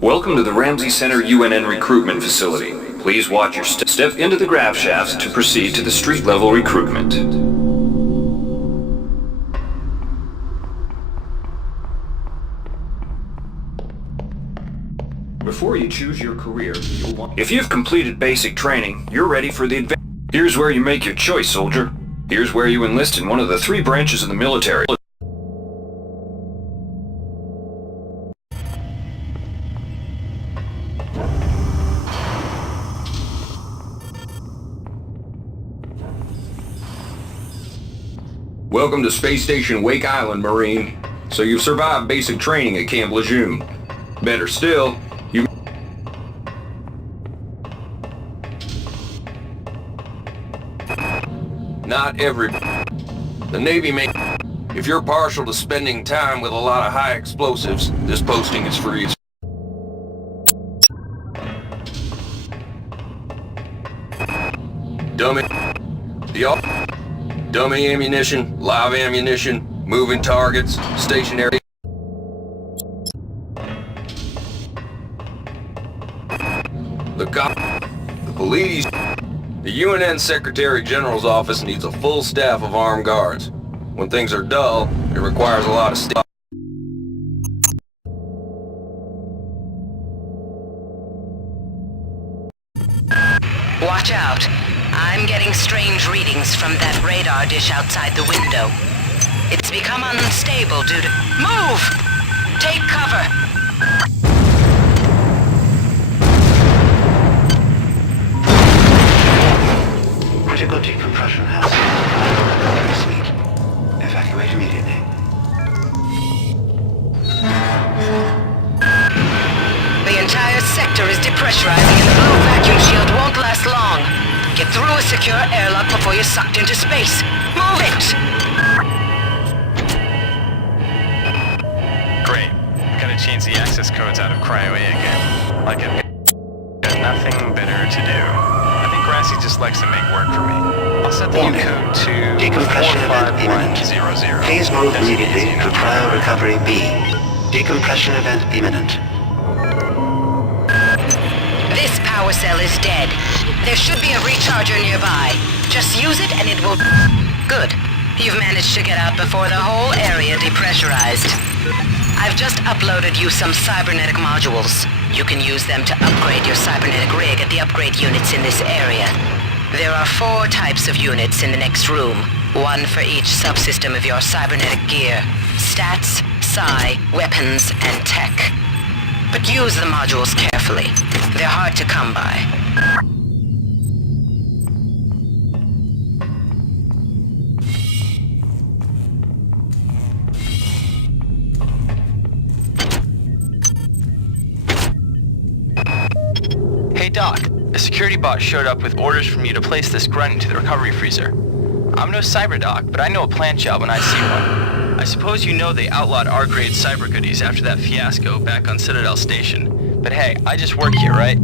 Welcome to the Ramsey Center UNN recruitment facility. Please watch your step into the grav shafts to proceed to the street-level recruitment. Before you choose your career, if you've completed basic training, you're ready for the advance. Here's where you make your choice, soldier. Here's where you enlist in one of the 3 branches of the military. Welcome to Space Station Wake Island, Marine. So you've survived basic training at Camp Lejeune. Better still, you... Not every... The Navy may... If you're partial to spending time with a lot of high explosives, this posting is free. Dummy ammunition, live ammunition, moving targets, stationary. The police. The UNN Secretary General's office needs a full staff of armed guards. When things are dull, it requires a lot of staff. Watch out. I'm getting strange readings from that radar dish outside the window. It's become unstable due to... Move! Take cover! Critical decompression has suite. Evacuate immediately. The entire sector is depressurizing and the blue vacuum shield won't last long. Get through a secure airlock before you're sucked into space. Move it! Great. Gotta change the access codes out of Cryo-A again. Like it. Got nothing better to do. I think Grassy just likes to make work for me. I'll set the new code to Decompression event imminent. 45100. Please move That's immediately easy to enough. cryo recovery B. Decompression event imminent. This power cell is dead. There should be a recharger nearby. Just use it and it will... Good. You've managed to get out before the whole area depressurized. I've just uploaded you some cybernetic modules. You can use them to upgrade your cybernetic rig at the upgrade units in this area. There are 4 types of units in the next room. 1 for each subsystem of your cybernetic gear. Stats, psi, weapons, and tech. But use the modules carefully. They're hard to come by. Hey Doc, a security bot showed up with orders from you to place this grunt into the recovery freezer. I'm no cyber doc, but I know a plant job when I see one. I suppose you know they outlawed R-grade cyber goodies after that fiasco back on Citadel Station. But hey, I just work here, right?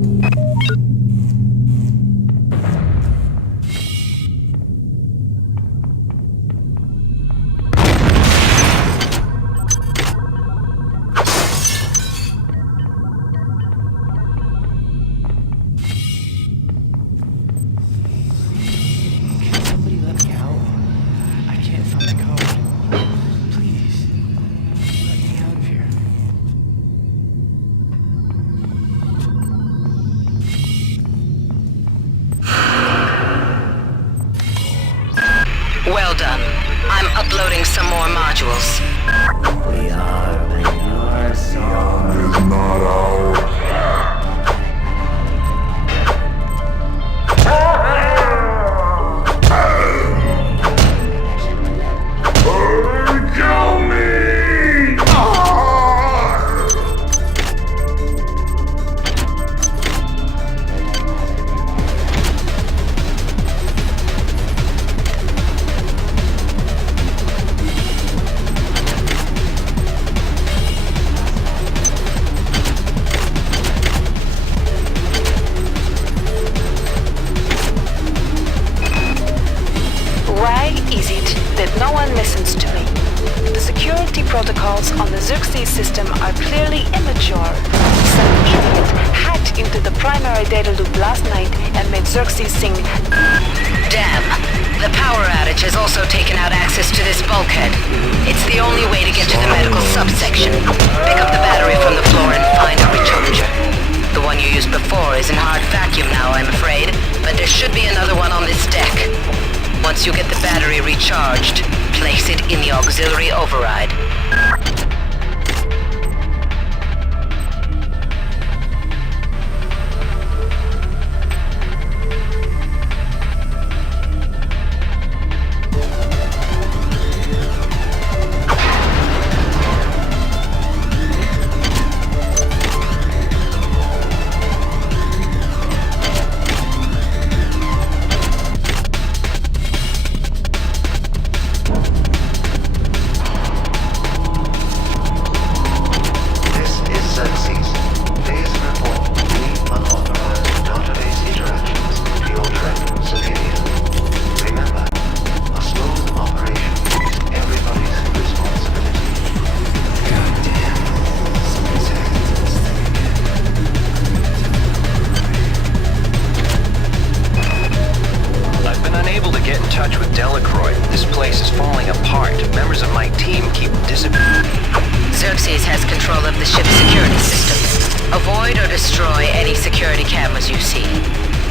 Somebody let me out. I can't find the code. Please, let me out of here. Well done. I'm uploading some more modules. terminals on the Xerxes system are clearly immature. Some idiot hacked into the primary data loop last night and made Xerxes sing. Damn. The power outage has also taken out access to this bulkhead. It's the only way to get to the medical subsection. Pick up the battery from the floor and find a recharger. The one you used before is in hard vacuum now, I'm afraid, but there should be another one on this deck. Once you get the battery recharged, place it in the auxiliary override. Xerxes has control of the ship's security system. Avoid or destroy any security cameras you see.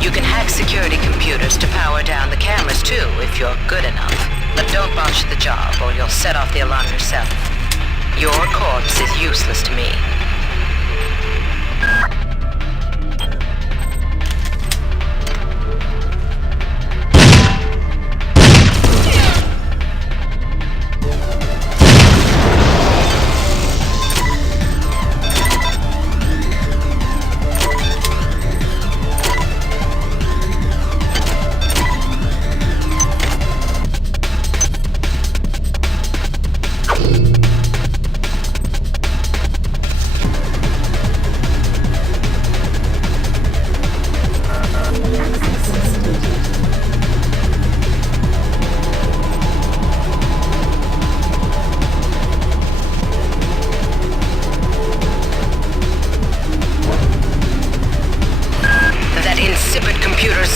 You can hack security computers to power down the cameras too, if you're good enough. But don't botch the job, or you'll set off the alarm yourself. Your corpse is useless to me.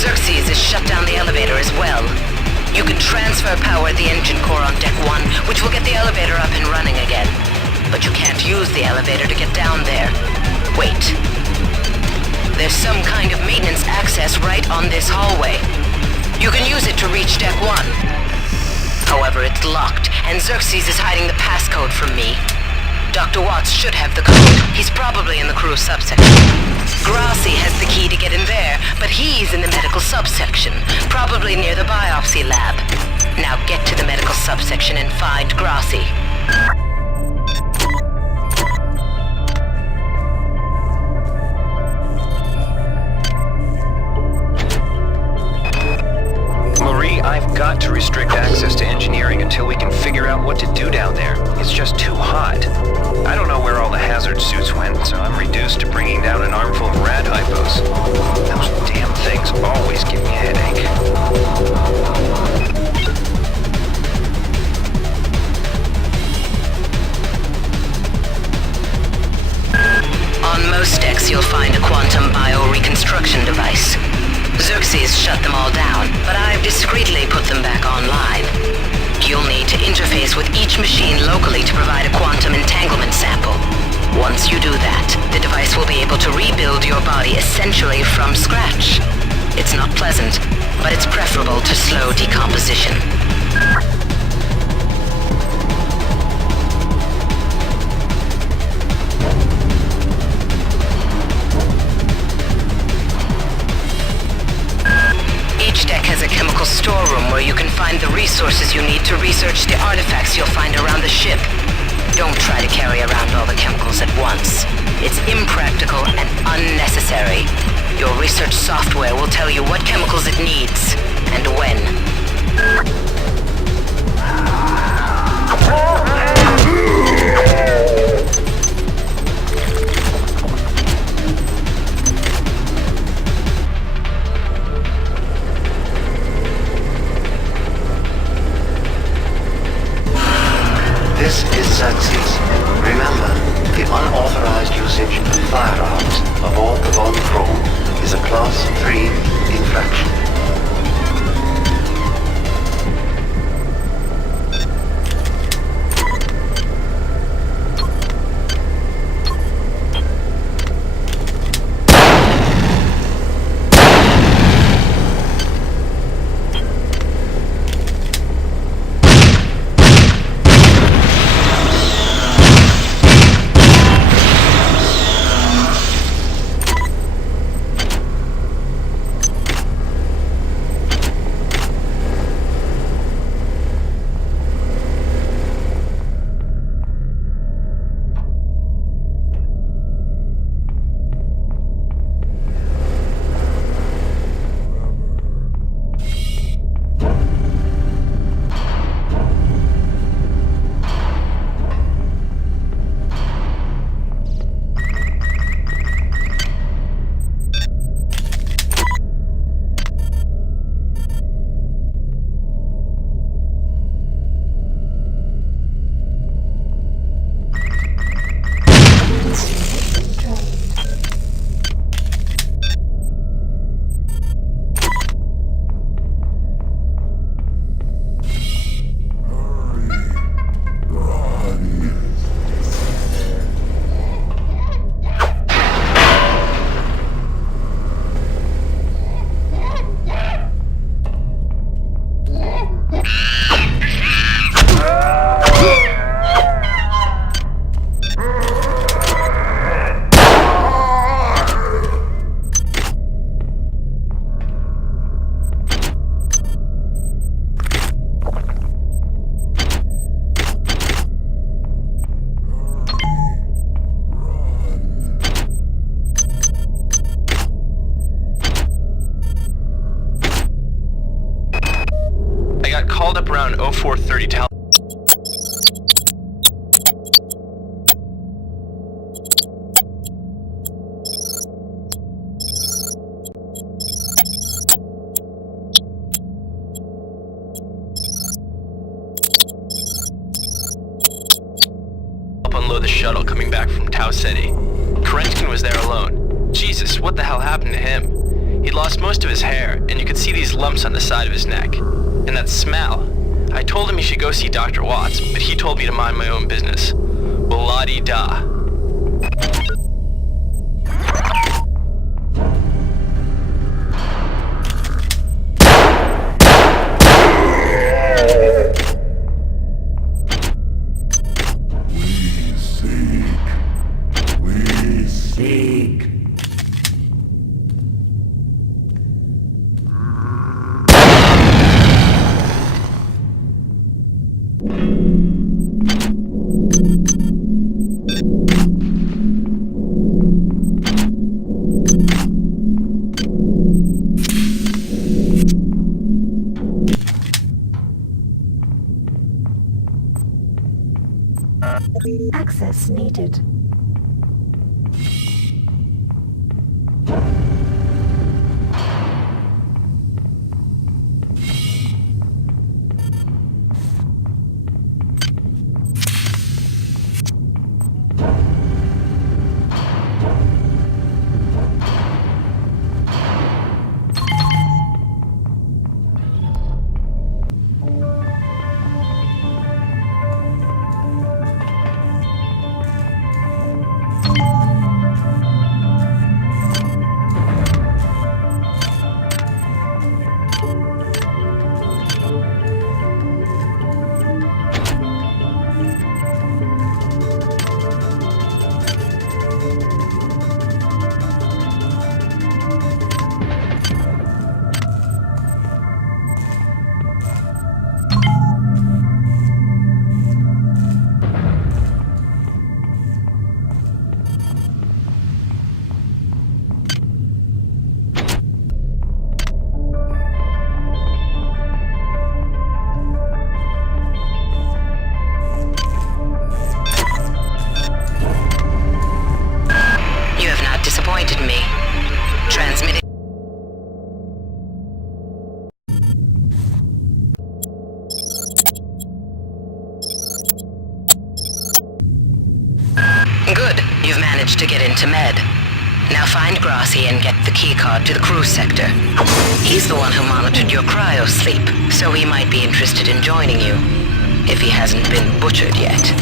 Xerxes has shut down the elevator as well. You can transfer power at the engine core on Deck 1, which will get the elevator up and running again. But you can't use the elevator to get down there. Wait. There's some kind of maintenance access right on this hallway. You can use it to reach Deck 1. However, it's locked, and Xerxes is hiding the passcode from me. Dr. Watts should have the code. He's probably in the crew subsection. Grassi has the key to get in there, but he's in the medical subsection, probably near the biopsy lab. Now get to the medical subsection and find Grassi. Marie, I've got to restrict access to engineering until we can figure out what to do down there. It's just too hot. I don't know where all the hazard suits went, so I'm reduced to bringing down an armful of rad hypos. Those damn things always give me a headache. On most decks, you'll find a quantum bioreconstruction device. Xerxes shut them all down, but I've discreetly put them back online. You'll need to interface with each machine locally to provide a quantum entanglement sample. Once you do that, the device will be able to rebuild your body essentially from scratch. It's not pleasant, but it's preferable to slow decomposition. Each deck has a chemical storeroom where you can find the resources you need to research the artifacts you'll find around the ship. Don't try to carry around all the chemicals at once. It's impractical and unnecessary. Your research software will tell you what chemicals it needs, and when. This is Xerxes. usage of firearms aboard the Von Braun is a Class 3 infraction. Called up around 0430 Tal. Unload the shuttle coming back from Tau Ceti. Kerenskin was there alone. Jesus, what the hell happened to him? He'd lost most of his hair, and you could see these lumps on the side of his neck. And that smell. I told him he should go see Dr. Watts, but he told me to mind my own business. Well, la-di-da. We seek. Access needed. You've managed to get into Med. Now find Grassi and get the keycard to the cruise sector. He's the one who monitored your cryo-sleep, so he might be interested in joining you, if he hasn't been butchered yet.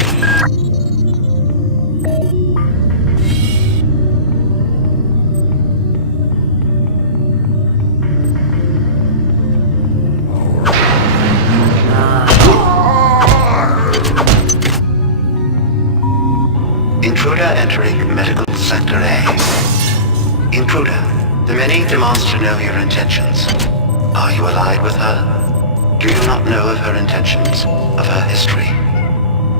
Intruder entering Medical Sector A. Intruder, the many demands to know your intentions. Are you allied with her? Do you not know of her intentions, of her history?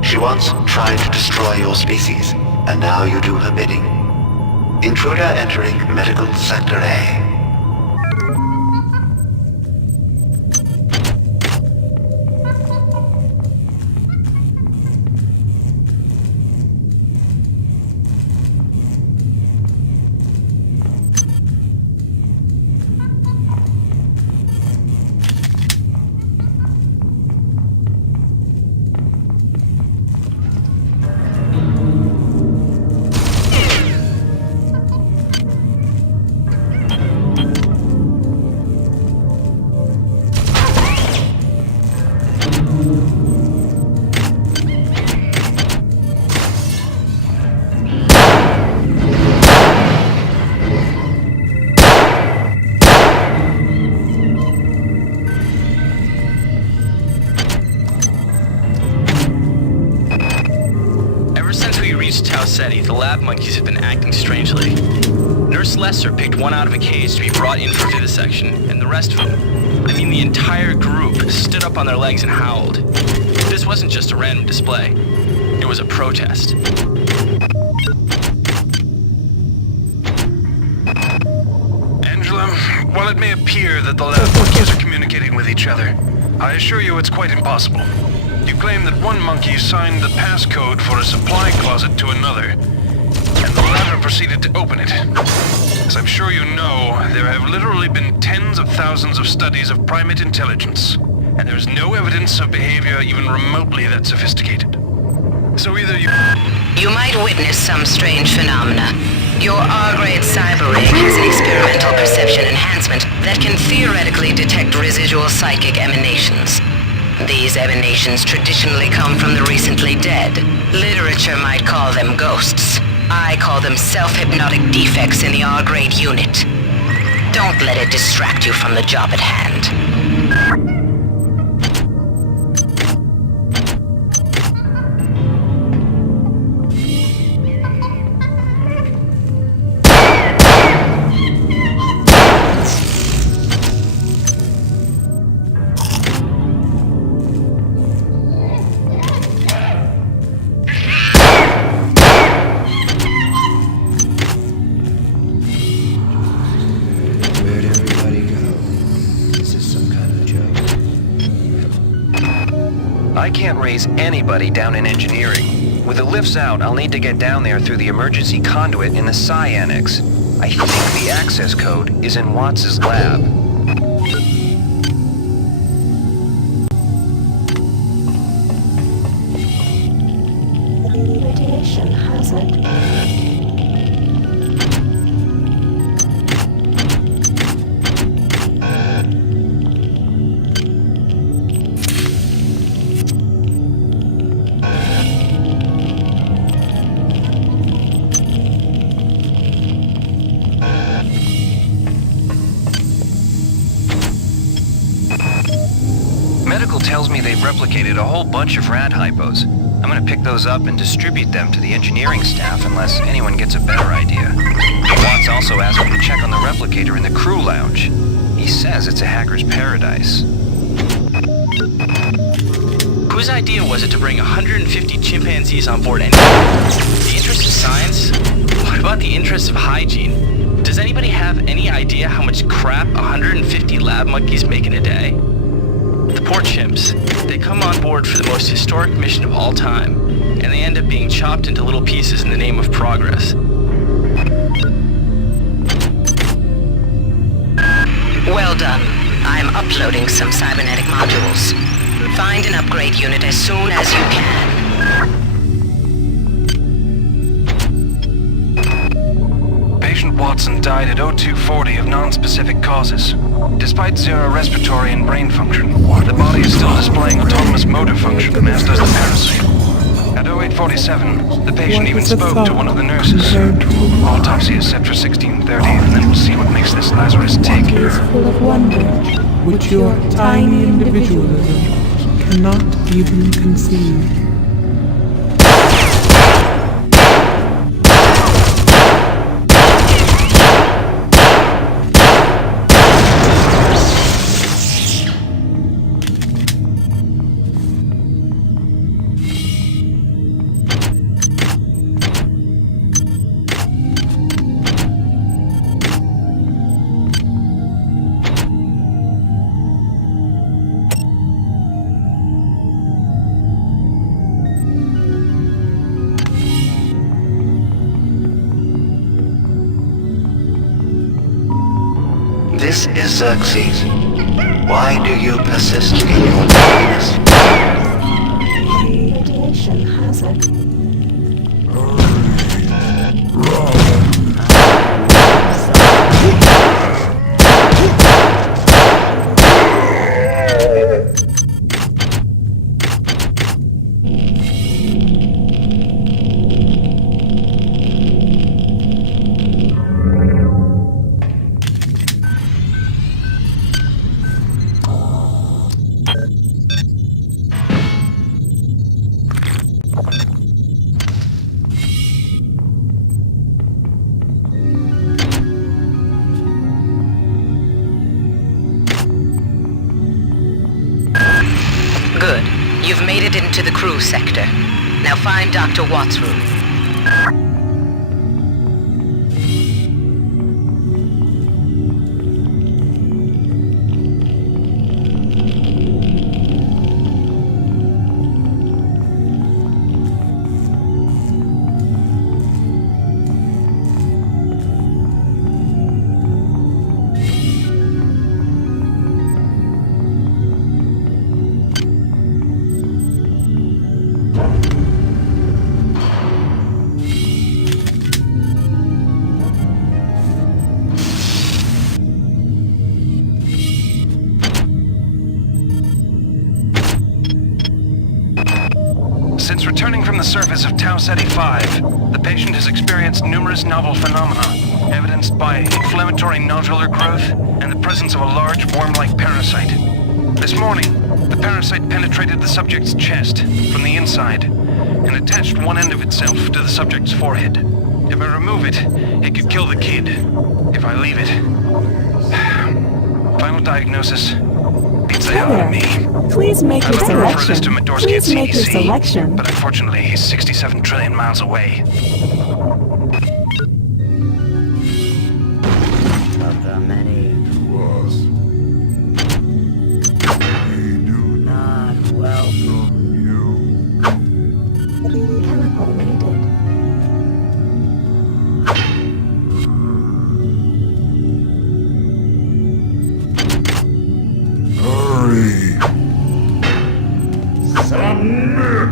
She once tried to destroy your species, and now you do her bidding. Intruder entering Medical Sector A. The lab monkeys have been acting strangely. Nurse Lesser picked one out of a cage to be brought in for vivisection, and the rest of them, I mean the entire group, stood up on their legs and howled. This wasn't just a random display. It was a protest. Angela, while it may appear that the lab monkeys are communicating with each other, I assure you it's quite impossible. You claim that one monkey signed the passcode for a supply closet to another, and the latter proceeded to open it. As I'm sure you know, there have literally been tens of thousands of studies of primate intelligence, and there's no evidence of behavior even remotely that sophisticated. So either you... You might witness some strange phenomena. Your R-grade cyber rig has an experimental perception enhancement that can theoretically detect residual psychic emanations. These emanations traditionally come from the recently dead. Literature might call them ghosts. I call them self-hypnotic defects in the R-grade unit. Don't let it distract you from the job at hand. I can't raise anybody down in engineering. With the lifts out, I'll need to get down there through the emergency conduit in the Psi Annex. I think the access code is in Watts' lab. Radiation hazard. Medical tells me they've replicated a whole bunch of rad hypos. I'm gonna pick those up and distribute them to the engineering staff unless anyone gets a better idea. Watts also asked me to check on the replicator in the crew lounge. He says it's a hacker's paradise. Whose idea was it to bring 150 chimpanzees on board anyway? The interest of science? What about the interest of hygiene? Does anybody have any idea how much crap 150 lab monkeys make in a day? The poor chimps. They come on board for the most historic mission of all time, and they end up being chopped into little pieces in the name of progress. Well done. I'm uploading some cybernetic modules. Find an upgrade unit as soon as you can. Watson died at 0240 of non-specific causes. Despite zero respiratory and brain function, the body is still displaying autonomous motor function, as does the parasite. At 0847, the patient even spoke to one of the nurses. Autopsy is set for 16:30, and then we'll see what makes this Lazarus tick. Is full of wonder, which your tiny individualism cannot even conceive. This is Xerxes. Why do you persist in your darkness? Radiation hazard. Good. You've made it into the crew sector. Now find Dr. Watt's room. Since returning from the surface of Tau Ceti 5, the patient has experienced numerous novel phenomena, evidenced by inflammatory nodular growth and the presence of a large worm-like parasite. This morning, the parasite penetrated the subject's chest from the inside and attached one end of itself to the subject's forehead. If I remove it, it could kill the kid. If I leave it... Final diagnosis... beats the hell out of me. Please make your I'd like to refer this to selection. Medorsky at Please make your CDC, selection. but unfortunately he's 67 trillion miles away. Of the many was. They do not welcome you. Chemical needed. Hurry. Submit.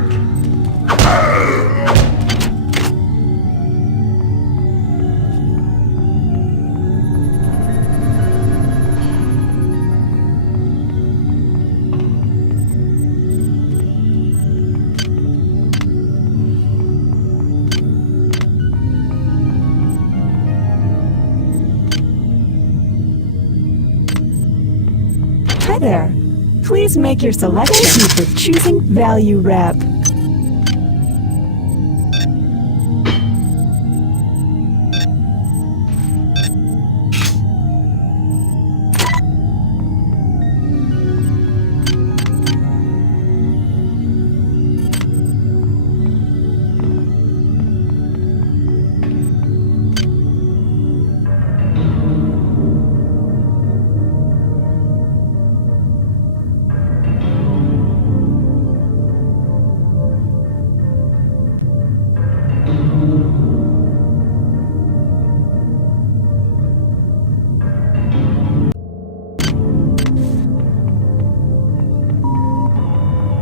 Hi there. Please make your selection. Thank you for choosing Value Wrap.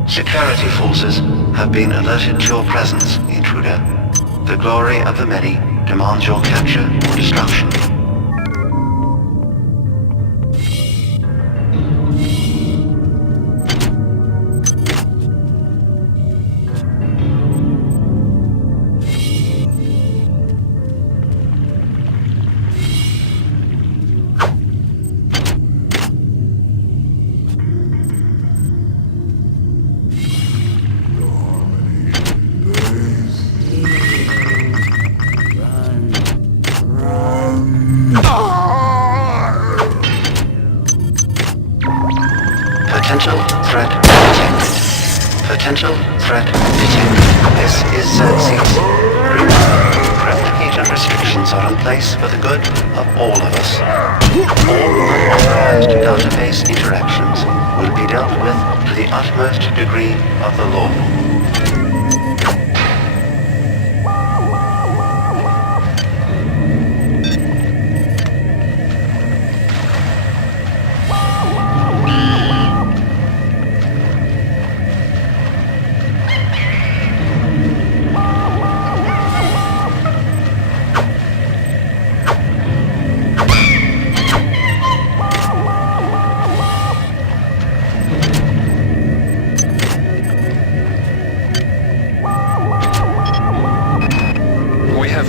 Security forces have been alerted to your presence, intruder. The glory of the many demands your capture or destruction. Potential threat detected. Potential threat detected. This is Xerxes. Replicator restrictions are in place for the good of all of us. All unauthorized database interactions will be dealt with to the utmost degree of the law.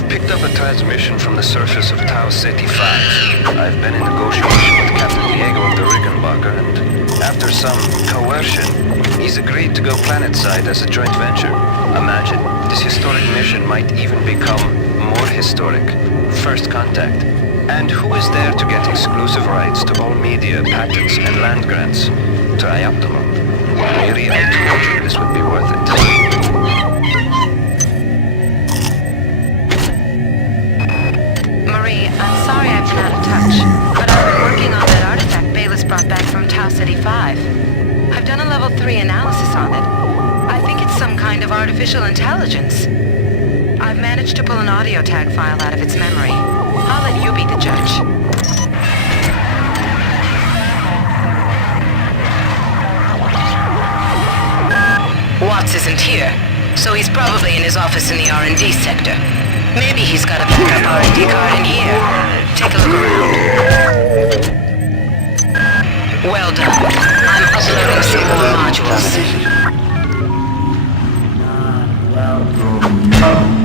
Picked up a transmission from the surface of Tau Ceti 5. I've been in negotiation with Captain Diego of the Rickenbacker, and after some coercion, he's agreed to go planetside as a joint venture. Imagine, this historic mission might even become more historic. First contact. And who is there to get exclusive rights to all media, patents, and land grants? Trioptimum. Maybe I told you this would be worth it. I'm sorry I've been out of touch, but I've been working on that artifact Bayliss brought back from Tau Ceti 5. I've done a level 3 analysis on it. I think it's some kind of artificial intelligence. I've managed to pull an audio tag file out of its memory. I'll let you be the judge. Watts isn't here, so he's probably in his office in the R&D sector. Maybe he's got a backup R&D card in here. Take a look around. Well done. I'm uploading some more modules. Welcome.